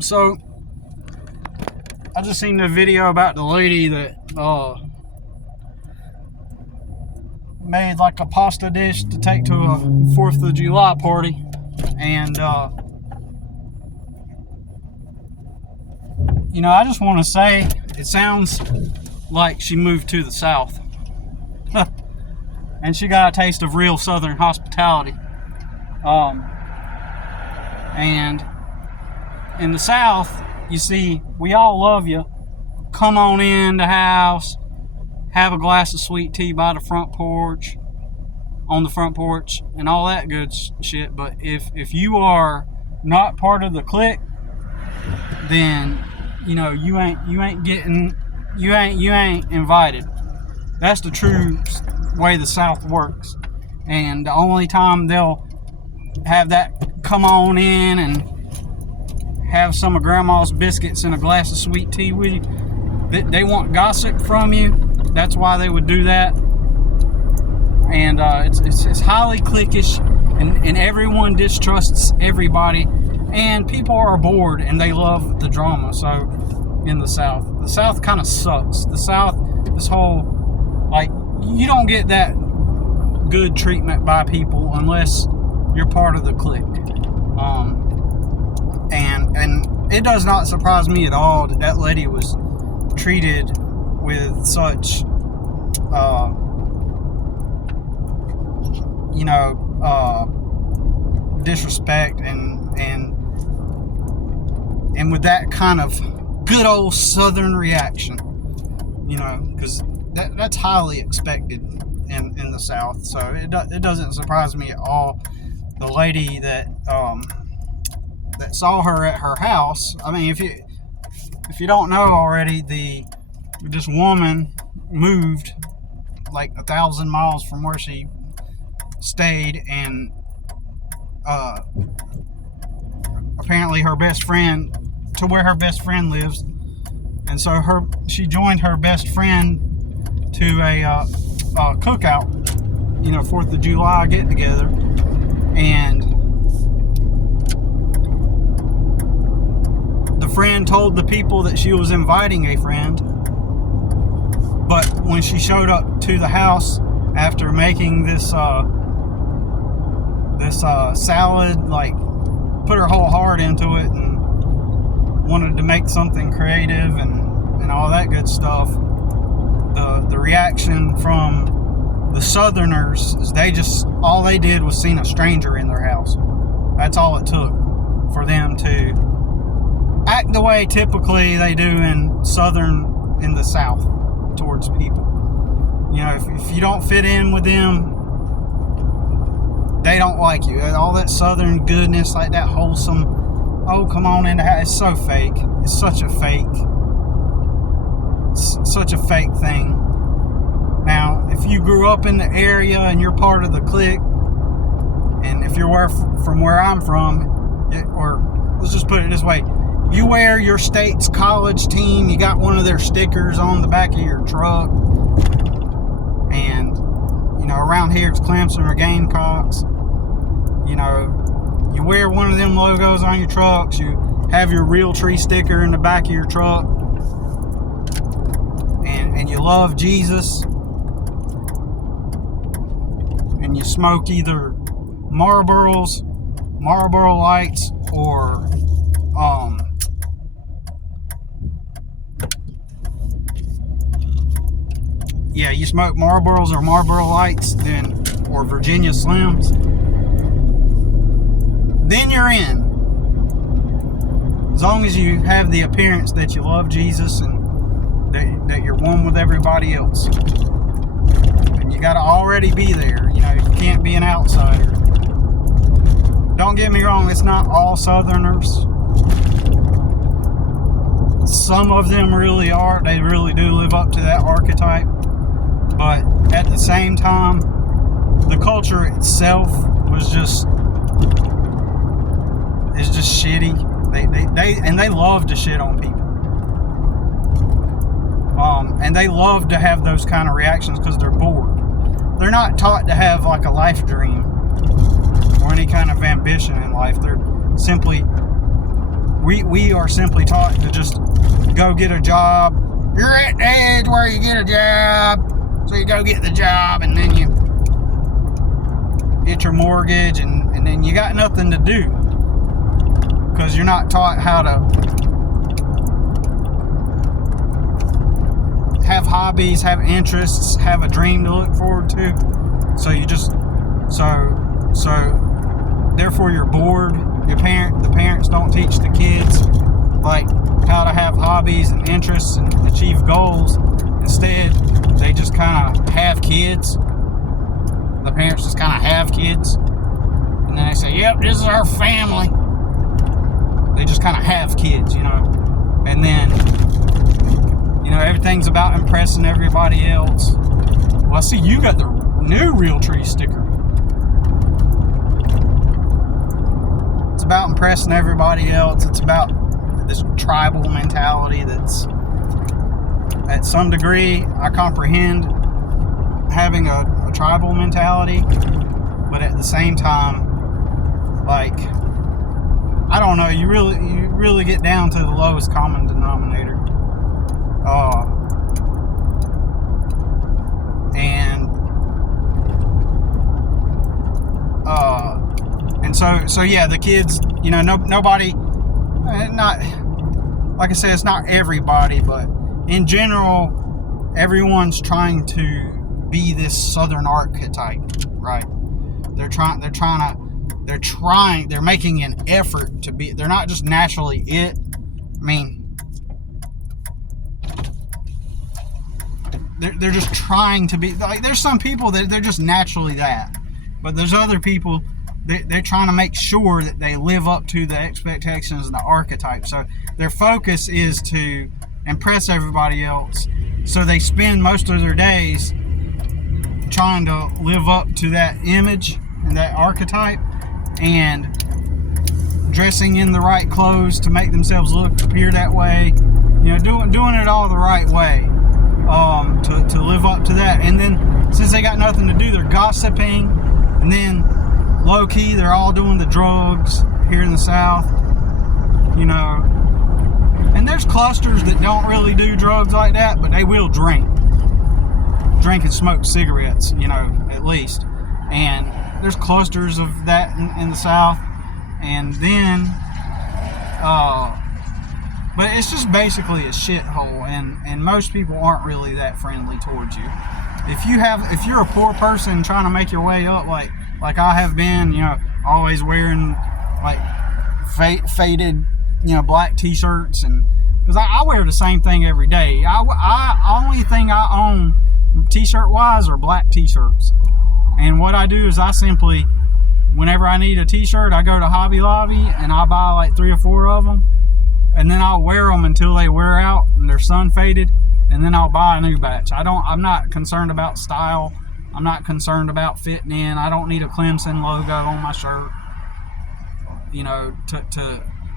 So I just seen the video about the lady that made like a pasta dish to take to a 4th of July party, and you know, I just want to say it sounds like she moved to the South and she got a taste of real Southern hospitality. And in the South, you see, we all love you. Come on in the house, have a glass of sweet tea by the front porch, on the front porch, and all that good shit. But if you are not part of the clique, then you know you ain't invited. That's the true way the South works. And the only time they'll have that come on in and have some of Grandma's biscuits and a glass of sweet tea with you, they want gossip from you. That's why they would do that. And it's highly cliquish, and everyone distrusts everybody, and people are bored and they love the drama. So in the South kind of sucks. The South, this whole, like, you don't get that good treatment by people unless you're part of the clique. And it does not surprise me at all that lady was treated with such disrespect and with that kind of good old Southern reaction, you know, because that's highly expected in the South. So it doesn't surprise me at all. The lady that saw her at her house, I mean, if you don't know already, this woman moved like 1,000 miles from where she stayed, and apparently her best friend, to where her best friend lives, and so she joined her best friend to a cookout, you know, 4th of July get together, and the friend told the people that she was inviting a friend, but when she showed up to the house after making this salad, like, put her whole heart into it and wanted to make something creative and all that good stuff, the reaction from the Southerners is all they did was seen a stranger in their house. That's all it took for them to act the way typically they do in the South towards people. You know, if you don't fit in with them, they don't like you. All that Southern goodness, like that wholesome, oh, come on in the house, it's so fake. It's such a fake thing. Now, if you grew up in the area and you're part of the clique, and if you're from where I'm from, or let's just put it this way, you wear your state's college team, you got one of their stickers on the back of your truck, and, you know, around here it's Clemson or Gamecocks, you know, you wear one of them logos on your trucks, you have your Real Tree sticker in the back of your truck, and you love Jesus, and you smoke either Marlboros, Marlboro Lights, or you smoke Marlboros or Marlboro Lights, or Virginia Slims, then you're in. As long as you have the appearance that you love Jesus and that you're one with everybody else. And you got to already be there. You know, you can't be an outsider. Don't get me wrong, it's not all Southerners. Some of them really are. They really do live up to that archetype. But at the same time, the culture itself is just shitty. They love to shit on people. And they love to have those kind of reactions because they're bored. They're not taught to have like a life dream or any kind of ambition in life. They're simply, we are simply taught to just go get a job. You're at the age where you get a job, so you go get the job, and then you get your mortgage, and then you got nothing to do because you're not taught how to have hobbies, have interests, have a dream to look forward to. So you just therefore you're bored. The parents don't teach the kids like how to have hobbies and interests and achieve goals. Instead, they just kind of have kids. The parents just kind of have kids, and then they say, "Yep, this is our family." They just kind of have kids, and then everything's about impressing everybody else. Well, I see you got the new Realtree sticker. It's about impressing everybody else. It's about this tribal mentality that's, at some degree, I comprehend having a tribal mentality, but at the same time, like, I don't know, you really get down to the lowest common denominator. And so yeah, the kids, nobody, not, like I said, it's not everybody, but in general, everyone's trying to be this Southern archetype, right? They're making an effort to be, they're not just naturally it. I mean, they're just trying to be, like, there's some people that they're just naturally that, but there's other people, they're trying to make sure that they live up to the expectations and the archetype. So their focus is to impress everybody else, so they spend most of their days trying to live up to that image and that archetype, and dressing in the right clothes to make themselves appear that way, doing it all the right way, to live up to that. And then since they got nothing to do, they're gossiping, and then low key they're all doing the drugs here in the South, and there's clusters that don't really do drugs like that, but they will drink and smoke cigarettes, at least. And there's clusters of that in the South. And then but it's just basically a shithole, and most people aren't really that friendly towards you. If you're a poor person trying to make your way up, like I have been, always wearing like faded, black t-shirts, and because I wear the same thing every day. I only thing I own t-shirt wise are black t-shirts, and what I do is I simply, whenever I need a t-shirt, I go to Hobby Lobby and I buy like 3 or 4 of them, and then I'll wear them until they wear out and they're sun faded, and then I'll buy a new batch. I'm not concerned about style. I'm not concerned about fitting in. I don't need a Clemson logo on my shirt,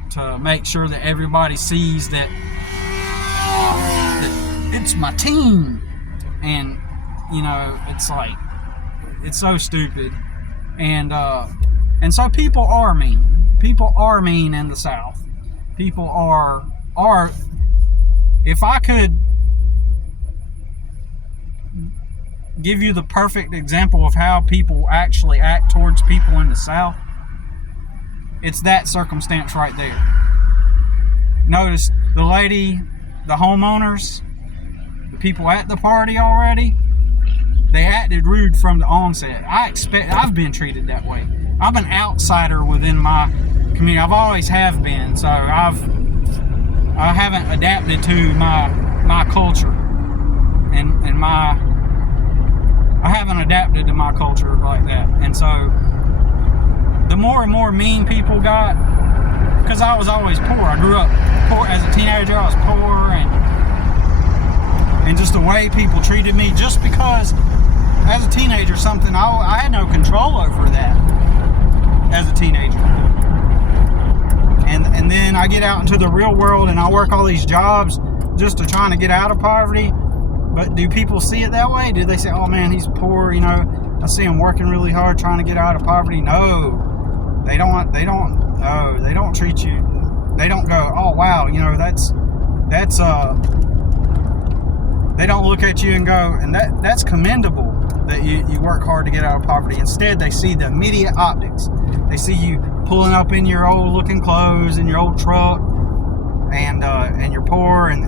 to make sure that everybody sees that it's my team. And it's like, it's so stupid. And so people are mean. People are mean in the South. People are, if I could give you the perfect example of how people actually act towards people in the South, it's that circumstance right there. Notice the lady, the homeowners, the people at the party already, they acted rude from the onset. I've been treated that way. I'm an outsider within my community. I've always have been. So I haven't adapted to my culture and I haven't adapted to my culture like that. And so the more and more mean people got, because I was always poor. I grew up poor as a teenager. I was poor, and just the way people treated me, just because as a teenager, something I had no control over that as a teenager. And then I get out into the real world and I work all these jobs just to trying to get out of poverty. But do people see it that way? Do they say, oh man, he's poor, I see him working really hard trying to get out of poverty? No, they don't treat you they don't go, oh wow, you know, that's they don't look at you and go, and that's commendable that you work hard to get out of poverty. Instead, they see the immediate optics. They see you pulling up in your old looking clothes and your old truck, and you're poor, and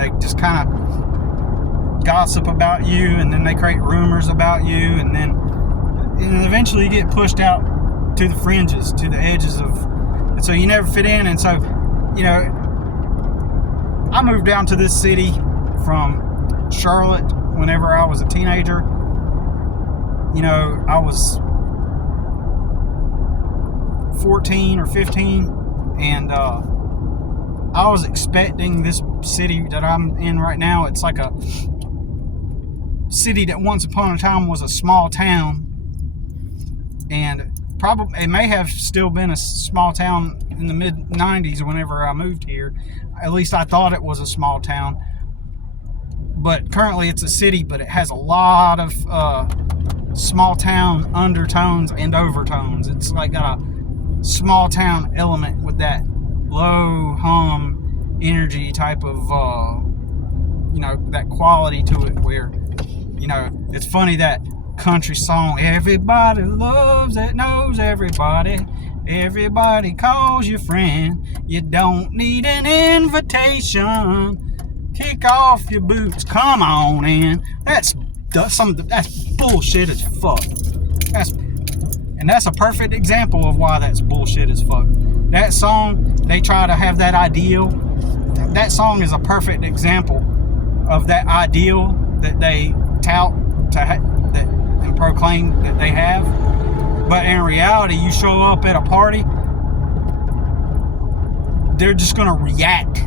they just kind of gossip about you, and then they create rumors about you, and eventually you get pushed out to the fringes, to the edges of, and so you never fit in. And so, you know, I moved down to this city from Charlotte whenever I was a teenager. You know, I was 14 or 15, and I was expecting this city that I'm in right now. It's like a city that once upon a time was a small town, and probably it may have still been a small town in the mid 90s whenever I moved here. At least I thought it was a small town, but currently it's a city, but it has a lot of small town undertones and overtones. It's like got a small town element with that low hum energy type of you know, that quality to it, where, you know, it's funny, that country song, everybody loves it, knows everybody, everybody calls you friend, you don't need an invitation, kick off your boots, come on in. That's bullshit as fuck. That's a perfect example of why that's bullshit as fuck. That song, they try to have that ideal. That song is a perfect example of that ideal that they tout and proclaim that they have. But in reality, you show up at a party, they're just going to react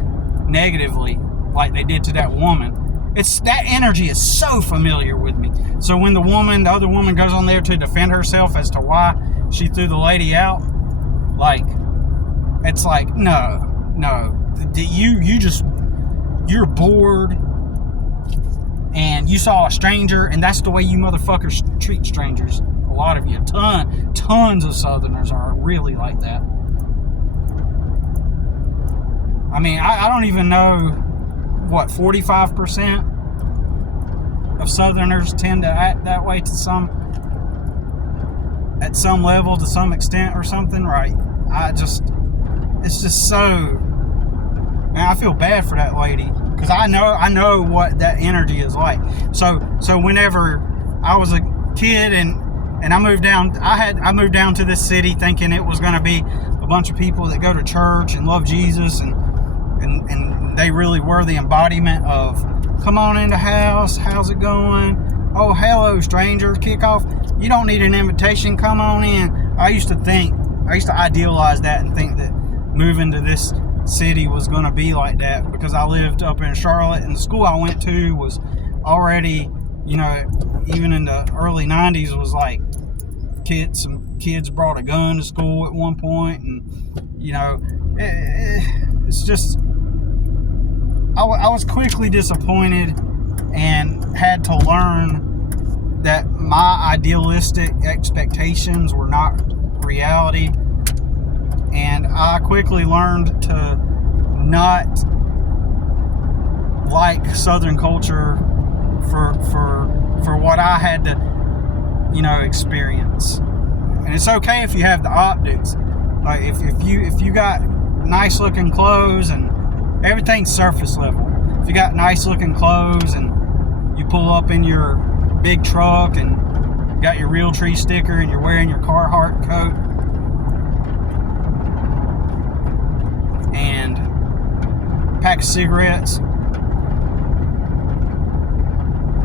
negatively like they did to that woman. It's that energy is so familiar with me. So when the other woman goes on there to defend herself as to why she threw the lady out, like, it's like, no, you're bored, and you saw a stranger, and that's the way you motherfuckers treat strangers. A lot of you, tons of Southerners are really like that. I mean, I don't even know what 45% of Southerners tend to act that way at some level, to some extent or something, right? It's just so, man, I feel bad for that lady, because I know what that energy is like. So whenever I was a kid and I moved down, I moved down to this city thinking it was going to be a bunch of people that go to church and love Jesus, and they really were the embodiment of, come on in the house, how's it going? Oh, hello, stranger, kick off. You don't need an invitation, come on in. I used to idealize that and think that moving to this city was going to be like that, because I lived up in Charlotte, and the school I went to was already, you know, even in the early 90s, was like some kids brought a gun to school at one point, and, you know, it's just, I was quickly disappointed and had to learn that my idealistic expectations were not reality. And I quickly learned to not like Southern culture for what I had to, you know, experience. And it's okay if you have the optics. Like if you got nice looking clothes and everything's surface level. If you got nice looking clothes and you pull up in your big truck and got your Realtree sticker and you're wearing your Carhartt coat and a pack of cigarettes,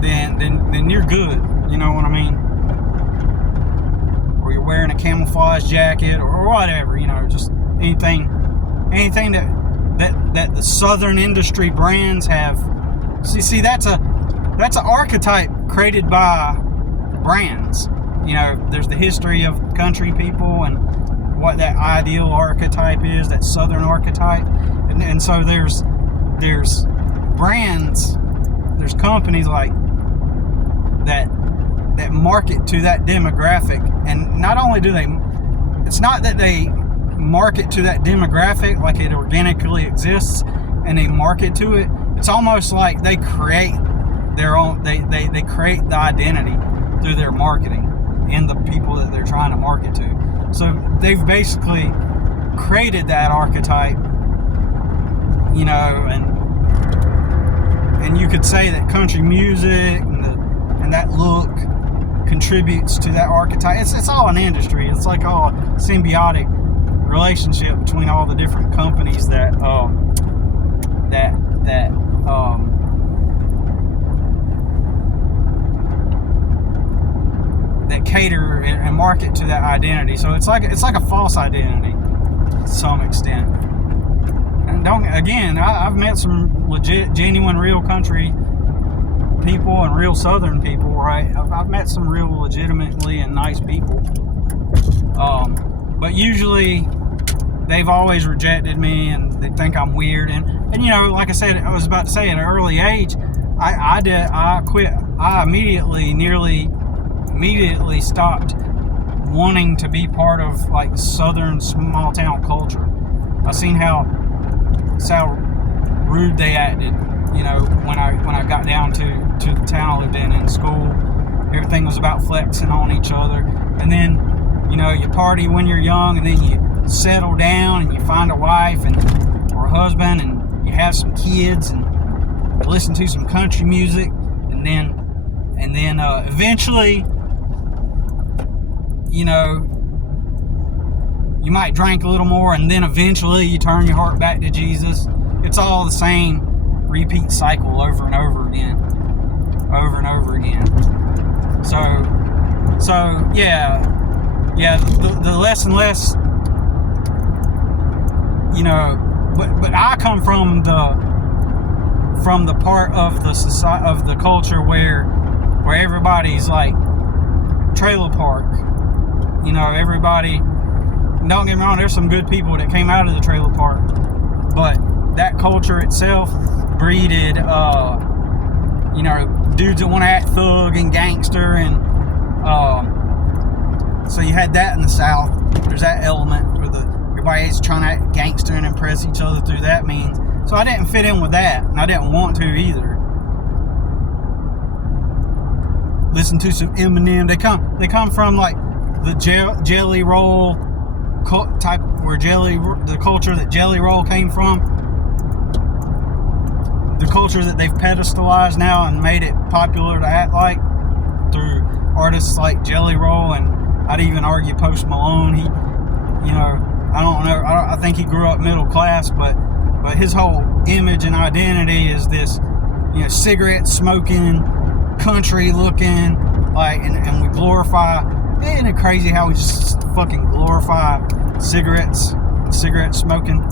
then you're good. You know what I mean? Or you're wearing a camouflage jacket or whatever, you know, just anything that the Southern industry brands have. See, that's an archetype created by brands. You know, there's the history of country people and what that ideal archetype is, that Southern archetype, and so there's brands, there's companies like that market to that demographic, and not only do they, it's not that they market to that demographic like it organically exists, and they market to it. It's almost like they create their own, they create the identity through their marketing and the people that they're trying to market to. So they've basically created that archetype, you know, and you could say that country music and that look contributes to that archetype. It's all an industry. It's like all a symbiotic relationship between all the different companies that cater and market to that identity. So it's like a false identity to some extent. And I've met some legit, genuine, real country people and real Southern people, right? I've met some real legitimately and nice people. But usually they've always rejected me and they think I'm weird. And you know, like I said, I was about to say, at an early age, I quit. I immediately stopped wanting to be part of like Southern small town culture. I seen how rude they acted, you know, when I got down to the town I lived in school. Everything was about flexing on each other. And then, you know, you party when you're young, and then you settle down and you find a wife or a husband, and you have some kids, and you listen to some country music, and then eventually, you know, you might drink a little more, and then eventually you turn your heart back to Jesus. It's all the same repeat cycle over and over again. So yeah, the less and less, you know, but I come from the part of the society, of the culture where everybody's like trailer park. You know, everybody, don't get me wrong, there's some good people that came out of the trailer park, but that culture itself breeded, you know, dudes that want to act thug and gangster, and so you had that in the South. There's that element where everybody's trying to act gangster and impress each other through that means. So I didn't fit in with that, and I didn't want to either. Listen to some Eminem. They come from like the Jelly Roll type, where the culture that Jelly Roll came from, the culture that they've pedestalized now and made it popular to act like through artists like Jelly Roll, and I'd even argue Post Malone. He, you know, I don't know, I think he grew up middle class, but his whole image and identity is this, you know, cigarette smoking, country looking, like, and we glorify. Isn't it crazy how we just fucking glorify cigarette smoking?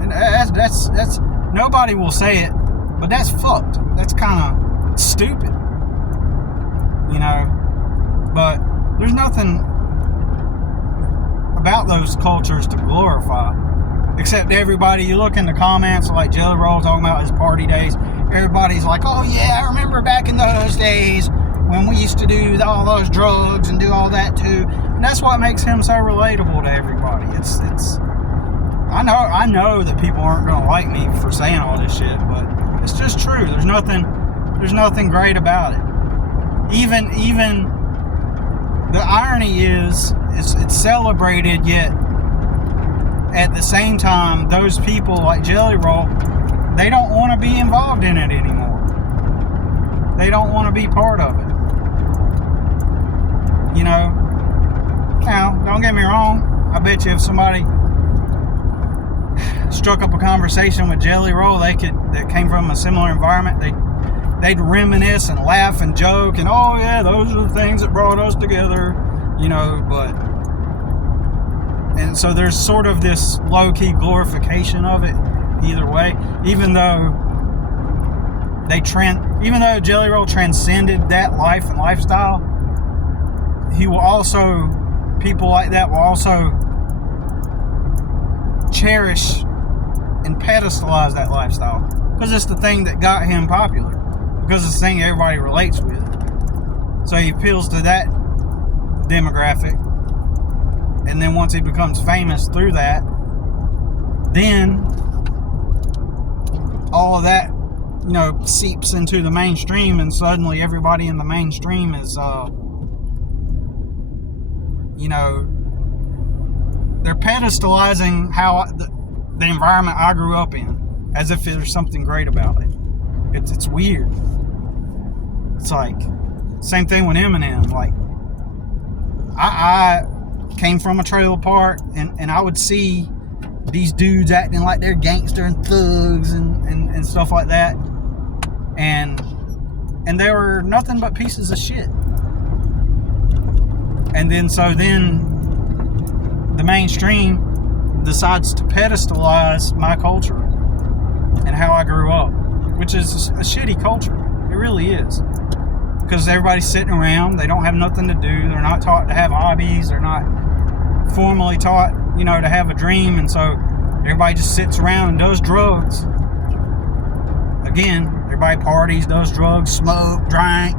And that's nobody will say it, but that's fucked. That's kind of stupid, you know. But there's nothing about those cultures to glorify, except everybody. You look in the comments, like Jelly Roll talking about his party days. Everybody's like, "Oh yeah, I remember back in those days when we used to do all those drugs and do all that too." And that's what makes him so relatable to everybody. It's I know that people aren't gonna like me for saying all this shit, but it's just true. There's nothing great about it. Even the irony is it's celebrated, yet at the same time, those people like Jelly Roll, they don't want to be involved in it anymore. They don't want to be part of it. You know, now, don't get me wrong, I bet you if somebody struck up a conversation with Jelly Roll, that came from a similar environment, they'd reminisce and laugh and joke, and oh yeah, those are the things that brought us together, you know. And so there's sort of this low-key glorification of it either way, even though Jelly Roll transcended that life and lifestyle. People like that will also cherish and pedestalize that lifestyle, because it's the thing that got him popular, because it's the thing everybody relates with. So he appeals to that demographic, And then once he becomes famous through that, then all of that, seeps into the mainstream, and suddenly everybody in the mainstream is, they're pedestalizing how the environment I grew up in, as if there's something great about it. It's weird. It's like, same thing with Eminem. Like, I came from a trailer park, and I would see these dudes acting like they're gangster and thugs and stuff like that, and they were nothing but pieces of shit. And then the mainstream decides to pedestalize my culture and how I grew up, which is a shitty culture. It really is. Because everybody's sitting around, they don't have nothing to do, they're not taught to have hobbies, they're not formally taught, to have a dream, and so everybody just sits around and does drugs. Again, everybody parties, does drugs, smoke, drink.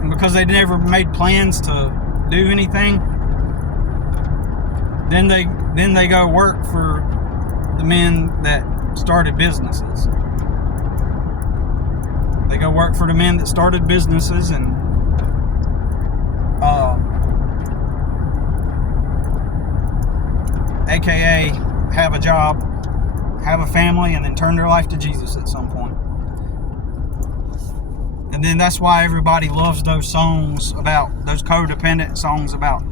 And because they never made plans to do anything, then they go work for the men that started businesses. They go work for the men that started businesses and AKA have a job, have a family, and then turn their life to Jesus at some point. And then that's why everybody loves those songs about, those codependent songs about,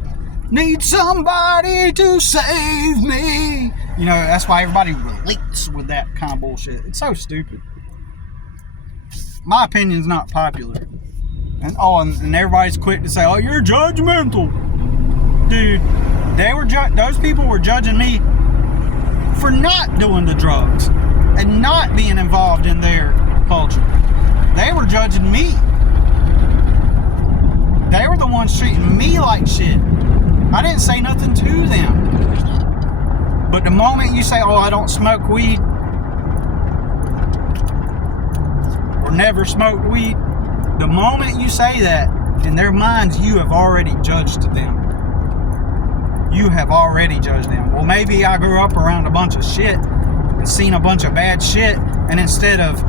need somebody to save me. That's why everybody relates with that kind of bullshit. It's so stupid. My opinion's not popular. And everybody's quick to say, oh, you're judgmental. Dude, those people were judging me for not doing the drugs and not being involved in their culture. They were judging me. They were the ones treating me like shit. I didn't say nothing to them. But the moment you say, oh, I don't smoke weed, or never smoked weed, the moment you say that, in their minds, you have already judged them. You have already judged them. Well, maybe I grew up around a bunch of shit and seen a bunch of bad shit, and instead of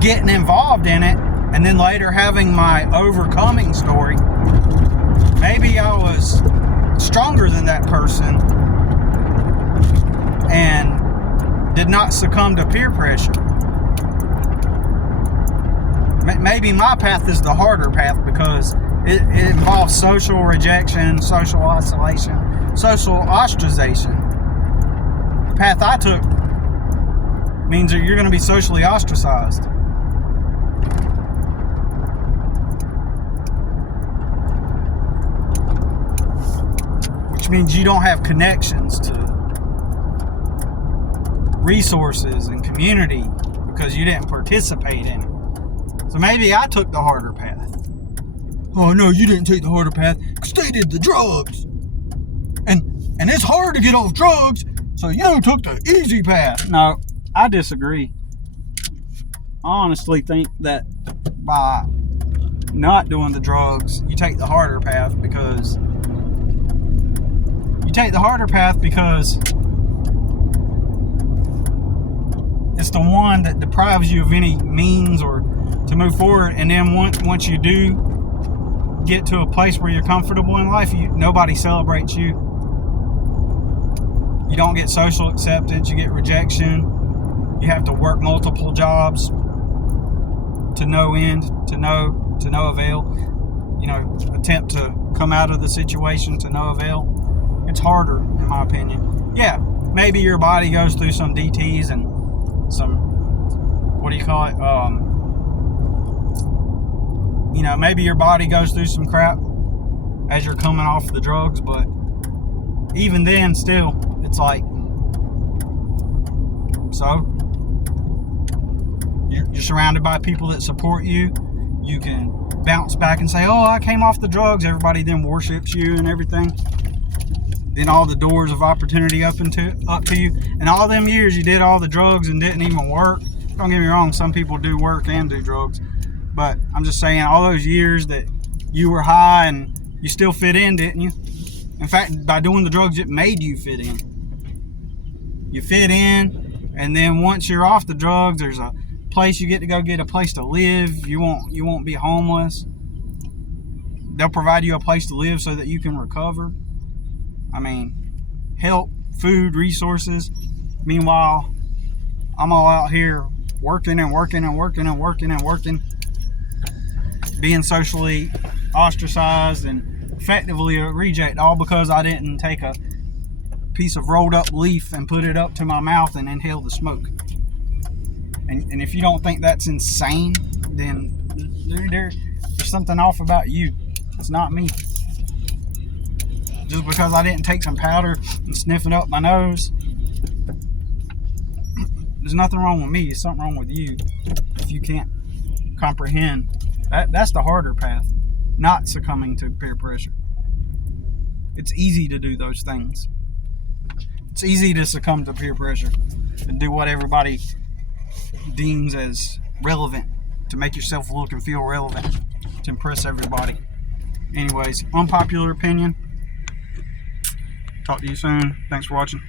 getting involved in it and then later having my overcoming story, maybe I was stronger than that person and did not succumb to peer pressure. Maybe my path is the harder path because it involves social rejection, social isolation, social ostracization. The path I took means that you're going to be socially ostracized. Which means you don't have connections to resources and community because you didn't participate in it. So maybe I took the harder path. Oh no, you didn't take the harder path because they did the drugs. And it's hard to get off drugs, so you took the easy path. No, I disagree. I honestly think that by not doing the drugs, you take the harder path because it's the one that deprives you of any means or to move forward. And then once you do get to a place where you're comfortable in life, nobody celebrates you. You don't get social acceptance, you get rejection. You have to work multiple jobs to no end, to no avail. Attempt to come out of the situation to no avail. It's harder, in my opinion. Yeah, maybe your body goes through some DTs and some, maybe your body goes through some crap as you're coming off the drugs, but even then, still, it's like, so you're surrounded by people that support you. You can bounce back and say, oh, I came off the drugs. Everybody then worships you and everything. Then all the doors of opportunity up to you. And all them years you did all the drugs and didn't even work. Don't get me wrong, some people do work and do drugs. But I'm just saying, all those years that you were high and You still fit in, didn't you? In fact, by doing the drugs, it made you fit in. You fit in, and then once you're off the drugs, there's a place you get to go get a place to live. You won't be homeless. They'll provide you a place to live so that you can recover. I mean, help, food, resources. Meanwhile, I'm all out here working and working and working and working and working, being socially ostracized and effectively a reject, all because I didn't take a piece of rolled up leaf and put it up to my mouth and inhale the smoke. And if you don't think that's insane, then there's something off about you. It's not me. Just because I didn't take some powder and sniff it up my nose, there's nothing wrong with me. There's something wrong with you if you can't comprehend. That's the harder path, not succumbing to peer pressure. It's easy to do those things. It's easy to succumb to peer pressure and do what everybody deems as relevant, to make yourself look and feel relevant, to impress everybody. Anyways, unpopular opinion. Talk to you soon. Thanks for watching.